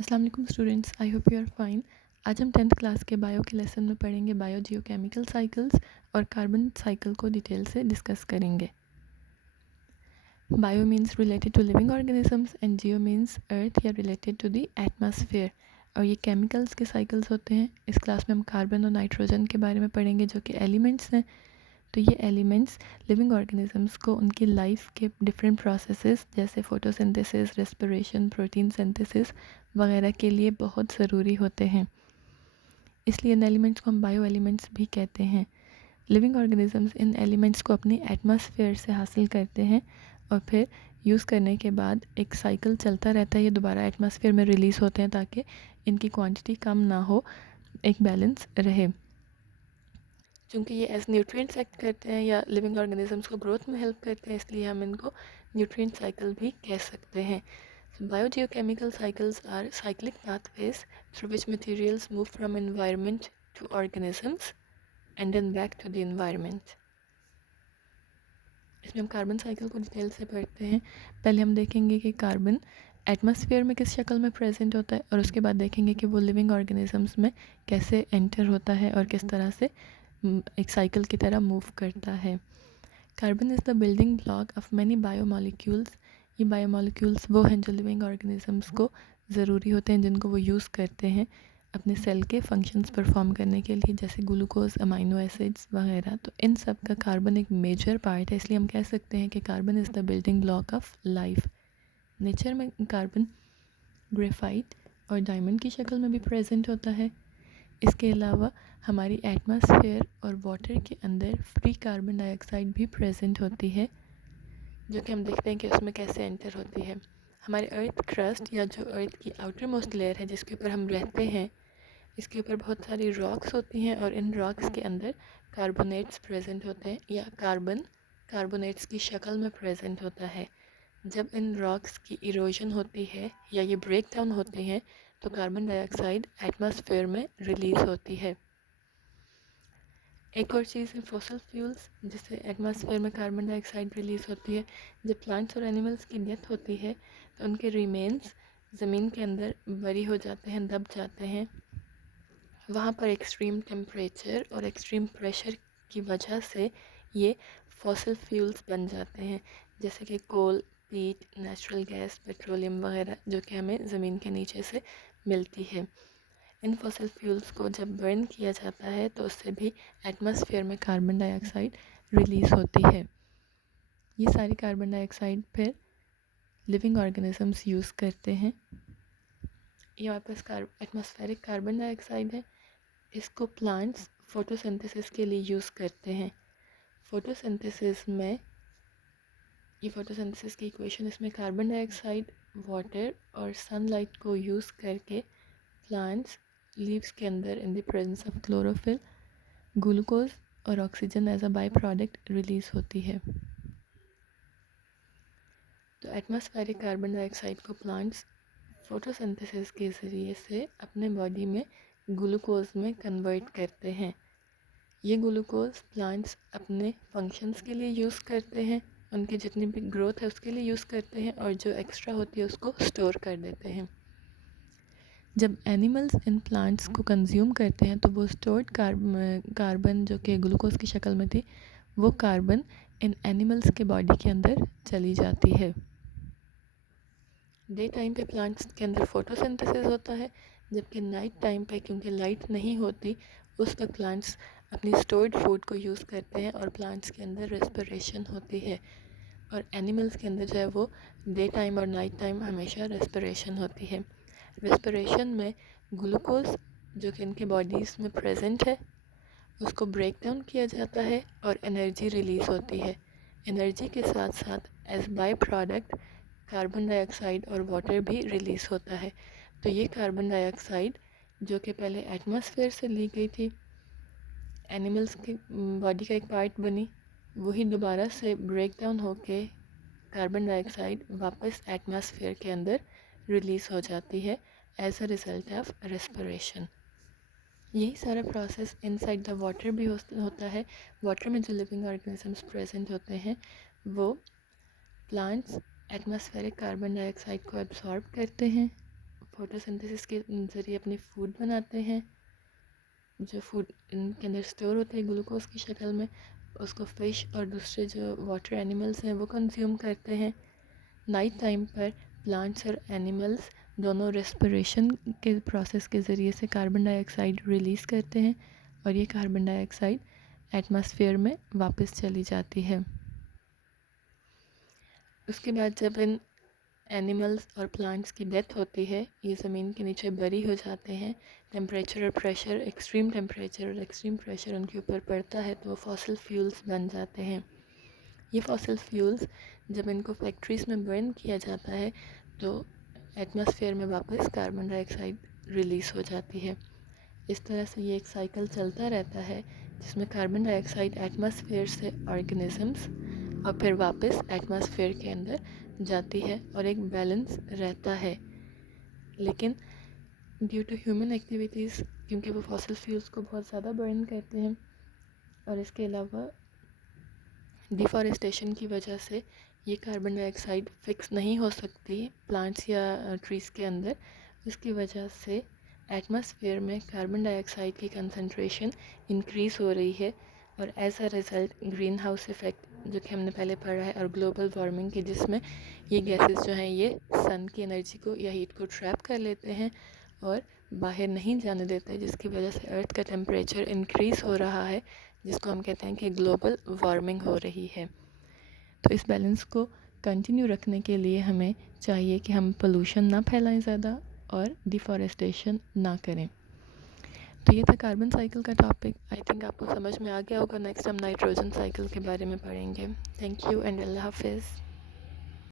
अस्सलाम वालेकुम students, I hope you are fine. आज हम 10th क्लास के बायो के लेसन में पढ़ेंगे बायो जियोकेमिकल साइकिल्स और कार्बन साइकिल को डिटेल से डिस्कस करेंगे। Bio means related to living organisms and geo means earth या रिलेटेड टू द एटमॉस्फेयर। और ये केमिकल्स के साइकिल्स होते हैं। इस क्लास में हम कार्बन और नाइट्रोजन के बारे में पढ़ेंगे जो कि एलिमेंट्स हैं। तो ये एलिमेंट्स लिविंग ऑर्गेनिजम्स को उनकी लाइफ के डिफरेंट प्रोसेसेस जैसे फोटोसिंथेसिस, रेस्पिरेशन, प्रोटीन सिंथेसिस वगैरह के लिए बहुत ज़रूरी होते हैं। इसलिए इन एलिमेंट्स को हम बायो एलिमेंट्स भी कहते हैं। लिविंग ऑर्गेनिजम्स इन एलिमेंट्स को अपनी एटमॉस्फेयर से हासिल करते हैं और फिर यूज़ करने के बाद एक साइकिल चलता रहता है, ये दोबारा एटमॉस्फेयर में रिलीज़ होते हैं ताकि इनकी क्वांटिटी कम ना हो, एक बैलेंस रहे। चूँकि ये एज न्यूट्रिएंट्स एक्ट करते हैं या लिविंग ऑर्गेनिजम्स को ग्रोथ में हेल्प करते हैं, इसलिए हम इनको न्यूट्रिएंट साइकिल भी कह सकते हैं। Biogeochemical cycles are cyclic pathways through which materials move from environment to organisms and then back to the environment. इसमें हम कार्बन साइकिल को डिटेल से पढ़ते हैं। पहले हम देखेंगे कि कार्बन एटमॉस्फेयर में किस शक्ल में प्रेजेंट होता है और उसके बाद देखेंगे कि वो लिविंग ऑर्गेनिजम्स में कैसे एंटर होता है और किस तरह से एक साइकिल की तरह मूव करता है। Carbon is the building block of many biomolecules. ये बायोमोलिक्यूल्स वो हैं जो लिविंग ऑर्गेनिजम्स को ज़रूरी होते हैं, जिनको वो यूज़ करते हैं अपने सेल के फंक्शंस परफॉर्म करने के लिए, जैसे ग्लूकोज, अमाइनो एसिड्स वगैरह। तो इन सब का कार्बन एक मेजर पार्ट है, इसलिए हम कह सकते हैं कि carbon is the building block of life. Nature में कार्बन ग्रेफाइट और डायमंड की शक्ल में भी प्रेजेंट होता है। इसके अलावा हमारी एटमॉस्फेयर और वाटर के अंदर फ्री कार्बन डाइऑक्साइड भी प्रेजेंट होती है, जो कि हम देखते हैं कि उसमें कैसे एंटर होती है। हमारे अर्थ क्रस्ट या जो अर्थ की आउटर मोस्ट लेयर है जिसके ऊपर हम रहते हैं, इसके ऊपर बहुत सारी रॉक्स होती हैं और इन रॉक्स के अंदर कार्बोनेट्स प्रेजेंट होते हैं या कार्बन कार्बोनेट्स की शक्ल में प्रेजेंट होता है। जब इन रॉक्स की इरोजन होती है या ये ब्रेक डाउन होते हैं तो कार्बन डाइऑक्साइड एटमॉस्फेयर में रिलीज़ होती है। एक और चीज़ है फॉसल फ्यूल्स, जिससे एटमॉस्फेयर में कार्बन डाइऑक्साइड रिलीज़ होती है। जब प्लांट्स और एनिमल्स की डेथ होती है तो उनके रिमेन्स ज़मीन के अंदर बरी हो जाते हैं, दब जाते हैं। वहाँ पर एक्सट्रीम टेम्परेचर और एक्सट्रीम प्रेशर की वजह से ये फॉसल फ्यूल्स बन जाते हैं, जैसे कि कोल, पीट, नेचुरल गैस, पेट्रोलियम वगैरह, जो कि हमें ज़मीन के नीचे से मिलती है। इन फॉसल फ्यूल्स को जब बर्न किया जाता है तो उससे भी एटमॉस्फेयर में कार्बन डाइऑक्साइड रिलीज़ होती है। ये सारी कार्बन डाइऑक्साइड फिर लिविंग ऑर्गेनिजम्स यूज़ करते हैं। ये हमारे पास एटमॉस्फेरिक कार्बन डाइऑक्साइड है। इसको प्लांट्स फोटोसिंथेसिस के लिए यूज़ करते हैं। फोटोसिंथेसिस में ये फोटोसिंथेसिस की इक्वेशन, इसमें कार्बन डाइऑक्साइड, वाटर और सनलाइट को यूज़ करके प्लांट्स लीव्स के अंदर in the presence of chlorophyll glucose और oxygen as a by product release होती है। तो एटमॉस्फेरिक कार्बन डाइऑक्साइड को प्लांट्स फोटोसिंथेसिस के ज़रिए से अपने बॉडी में ग्लूकोज में कन्वर्ट करते हैं। ये ग्लूकोज प्लांट्स अपने फंक्शंस के लिए यूज़ करते हैं, उनकी जितनी भी ग्रोथ है उसके लिए यूज़ करते हैं, और जो एक्स्ट्रा होती है उसको स्टोर कर देते हैं। जब एनिमल्स इन प्लांट्स को कंज्यूम करते हैं तो वो स्टोर्ड कार्बन जो कि ग्लूकोज की शक्ल में थी, वो कार्बन इन एनिमल्स के बॉडी के अंदर चली जाती है। डे टाइम पे प्लांट्स के अंदर फोटोसिंथेसिस होता है, जबकि नाइट टाइम पे क्योंकि लाइट नहीं होती उस वक्त प्लांट्स अपनी स्टोर्ड फूड को यूज़ करते हैं और प्लांट्स के अंदर रेस्पिरेशन होती है। और एनिमल्स के अंदर जो है वो डे टाइम और नाइट टाइम हमेशा रेस्पिरेशन होती है। रेस्पिरेशन में ग्लूकोज जो कि इनके बॉडीज़ में प्रेजेंट है उसको ब्रेक डाउन किया जाता है और एनर्जी रिलीज़ होती है। एनर्जी के साथ साथ as by product carbon dioxide और वाटर भी रिलीज़ होता है। तो ये कार्बन डाइऑक्साइड जो कि पहले एटमॉस्फेयर से ली गई थी, एनिमल्स की बॉडी का एक पार्ट बनी, वही दोबारा से ब्रेक डाउन होके कार्बन डाइऑक्साइड वापस एटमॉस्फेयर के अंदर रिलीज़ हो जाती है as a result of respiration. यही सारा प्रोसेस इनसाइड द वाटर भी होता है। वाटर में जो लिविंग ऑर्गेनिजम्स प्रेजेंट होते हैं वो प्लांट्स एटमॉस्फेरिक कार्बन डाइऑक्साइड को एब्जॉर्ब करते हैं, फोटोसिंथेसिस के ज़रिए अपनी फूड बनाते हैं, जो फूड इनके अंदर स्टोर होते हैं ग्लूकोज की शक्ल में, उसको फ़िश और दूसरे जो वाटर एनिमल्स हैं वो कंज्यूम करते हैं। नाइट टाइम पर प्लांट्स और एनिमल्स दोनों रेस्पिरेशन के प्रोसेस के ज़रिए से कार्बन डाइऑक्साइड रिलीज़ करते हैं और ये कार्बन डाइऑक्साइड एटमॉस्फेयर में वापस चली जाती है। उसके बाद जब इन एनिमल्स और प्लांट्स की डेथ होती है, ये ज़मीन के नीचे बरी हो जाते हैं, टेम्परेचर और प्रेशर, एक्सट्रीम टेम्परेचर और एक्सट्रीम प्रेशर उनके ऊपर पड़ता है तो वो फॉसिल फ्यूल्स बन जाते हैं। ये फॉसिल फ्यूल्स जब इनको फैक्ट्रीज़ में बर्न किया जाता है तो एटमॉस्फेयर में वापस कार्बन डाइऑक्साइड रिलीज़ हो जाती है। इस तरह से ये एक साइकिल चलता रहता है जिसमें कार्बन डाइऑक्साइड एटमॉस्फेयर से ऑर्गेनिजम्स और फिर वापस एटमॉस्फेयर के अंदर जाती है और एक बैलेंस रहता है। लेकिन ड्यू टू ह्यूमन एक्टिविटीज़, क्योंकि वो फॉसिल फ्यूल्स को बहुत ज़्यादा बर्न करते हैं और इसके अलावा डिफॉरेस्टेशन की वजह से ये कार्बन डाइऑक्साइड फिक्स नहीं हो सकती प्लांट्स या ट्रीज़ के अंदर, इसकी वजह से एटमॉस्फेयर में कार्बन डाइऑक्साइड की कंसंट्रेशन इंक्रीज़ हो रही है और as a result greenhouse effect जो कि हमने पहले पढ़ा है और ग्लोबल वार्मिंग की, जिसमें ये गैसेस जो हैं ये सन की एनर्जी को या हीट को ट्रैप कर लेते हैं और बाहर नहीं जाने देते, जिसकी वजह से अर्थ का टेम्परेचर इंक्रीज़ हो रहा है, जिसको हम कहते हैं कि ग्लोबल वार्मिंग हो रही है। तो इस बैलेंस को कंटिन्यू रखने के लिए हमें चाहिए कि हम पोल्यूशन ना फैलाएं ज़्यादा और डिफॉरेस्टेशन ना करें। तो ये था कार्बन साइकिल का टॉपिक। आई थिंक आपको समझ में आ गया होगा। नेक्स्ट हम नाइट्रोजन साइकिल के बारे में पढ़ेंगे। थैंक यू एंड अल्लाह हाफिज़।